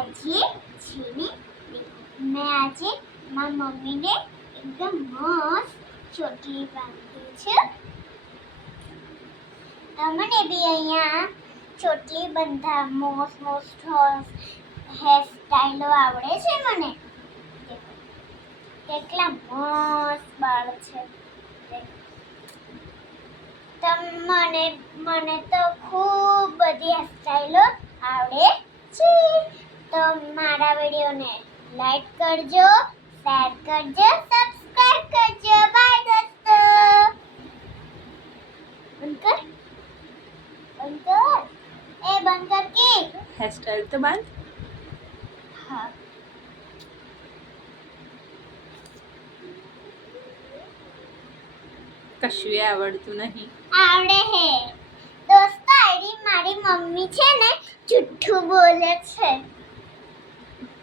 આજે છે ને મેં આજે મારી મમ્મીને એકદમ મસ્ત ચોટલી બાંધી છે. તમને બી અહીંયા ચોટલી બંધા મોસ્ટ હેર સ્ટાઈલો આવડે છે મને. કેટલા મસ્ત બાળ છે. મને તો ખૂબ બધી હેર સ્ટાઈલો આવડે છે. તો મારા વિડીયોને લાઈક કરજો, શેર કરજો, સબસ્ક્રાઇબ કરજો. બાય દોસ્તો. બંધ કર. બંધ કર કે હેર સ્ટાઈલ તો બાંધ. હા. કશું આવડતું નહીં. આવડે હે દોસ્તો. આઈડી મારી મમ્મી છે ને જુઠ્ઠું બોલે છે.